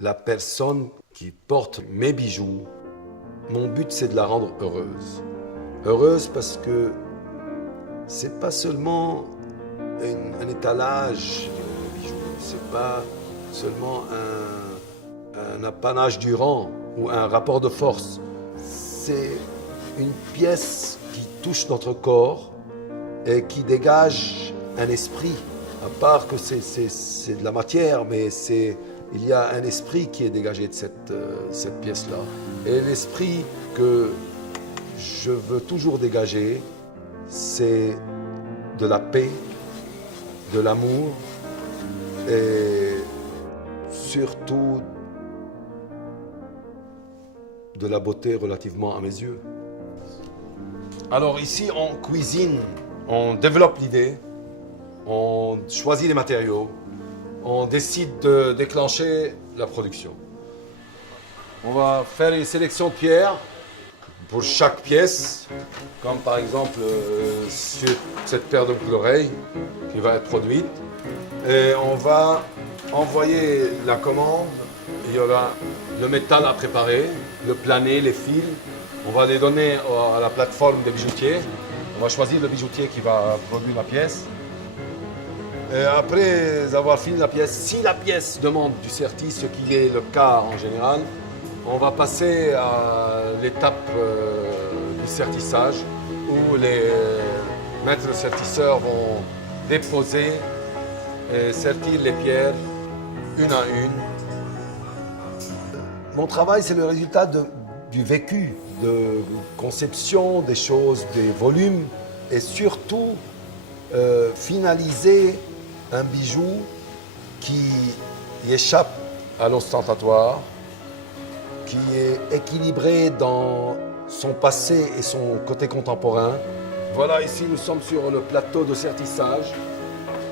la personne qui porte mes bijoux, mon but c'est de la rendre heureuse. Heureuse parce que c'est pas seulement un étalage de bijoux, c'est pas seulement un apanage du rang ou un rapport de force. C'est une pièce qui touche notre corps et qui dégage un esprit. À part que c'est de la matière, mais il y a un esprit qui est dégagé de cette pièce-là. Et l'esprit que je veux toujours dégager, c'est de la paix, de l'amour et surtout de la beauté relativement à mes yeux. Alors ici, on cuisine, on développe l'idée, on choisit les matériaux, on décide de déclencher la production. On va faire une sélection de pierres pour chaque pièce, comme par exemple sur cette paire de boucles d'oreilles qui va être produite. Et on va envoyer la commande. Il y aura le métal à préparer, le plané, les fils. On va les donner à la plateforme des bijoutiers. On va choisir le bijoutier qui va produire la pièce. Et après avoir fini la pièce, si la pièce demande du serti, ce qui est le cas en général, on va passer à l'étape du sertissage où les maîtres sertisseurs vont déposer et sertir les pierres une à une. Mon travail, c'est le résultat du vécu, de conception des choses, des volumes et surtout finaliser un bijou qui échappe à l'ostentatoire, qui est équilibré dans son passé et son côté contemporain. Voilà, ici nous sommes sur le plateau de sertissage.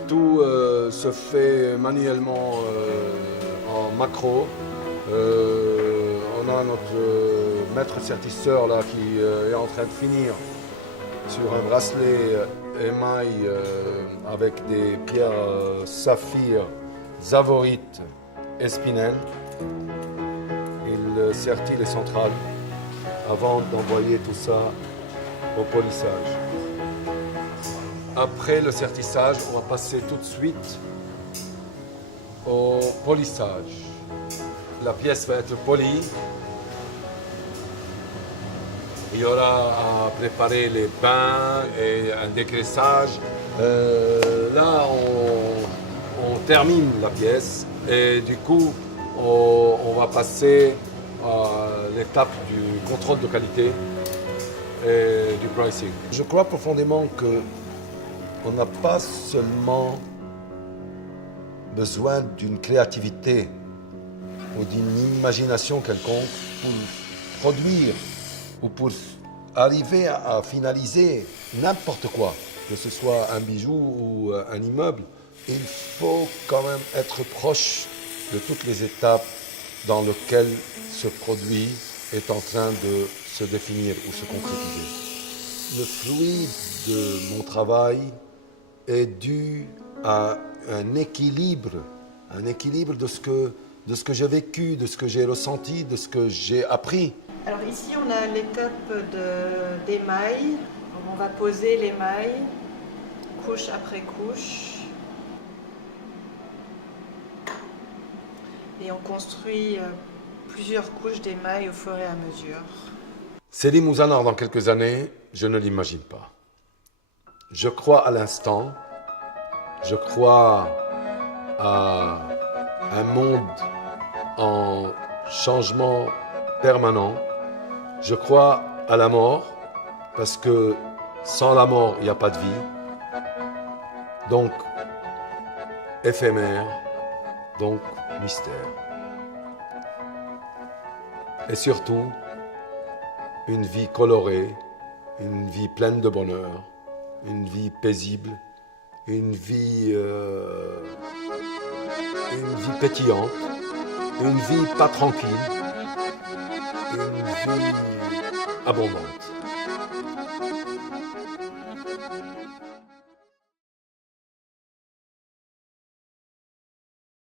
Tout se fait manuellement en macro. On a notre maître sertisseur là qui est en train de finir sur un bracelet émail avec des pierres saphir, zavorite et spinel. Il sertit les centrales avant d'envoyer tout ça au polissage. Après le sertissage, on va passer tout de suite au polissage. La pièce va être polie. Il y aura à préparer les bains et un dégraissage. Là, on termine la pièce et du coup, on va passer à l'étape du contrôle de qualité et du pricing. Je crois profondément qu'on n'a pas seulement besoin d'une créativité ou d'une imagination quelconque pour produire ou pour arriver à finaliser n'importe quoi, que ce soit un bijou ou un immeuble. Il faut quand même être proche de toutes les étapes dans lesquelles ce produit est en train de se définir ou se concrétiser. Le fruit de mon travail est dû à un équilibre de ce que j'ai vécu, de ce que j'ai ressenti, de ce que j'ai appris. Alors ici, on a l'étape d'émail. On va poser l'émail, couche après couche. Et on construit plusieurs couches d'émail au fur et à mesure. Selim Ouzanar, dans quelques années, je ne l'imagine pas. Je crois à l'instant, je crois à un monde en changement permanent. Je crois à la mort, parce que sans la mort, il n'y a pas de vie. Donc, éphémère, donc mystère. Et surtout, une vie colorée, une vie pleine de bonheur, une vie paisible, une vie pétillante, une vie pas tranquille, une vie abondante.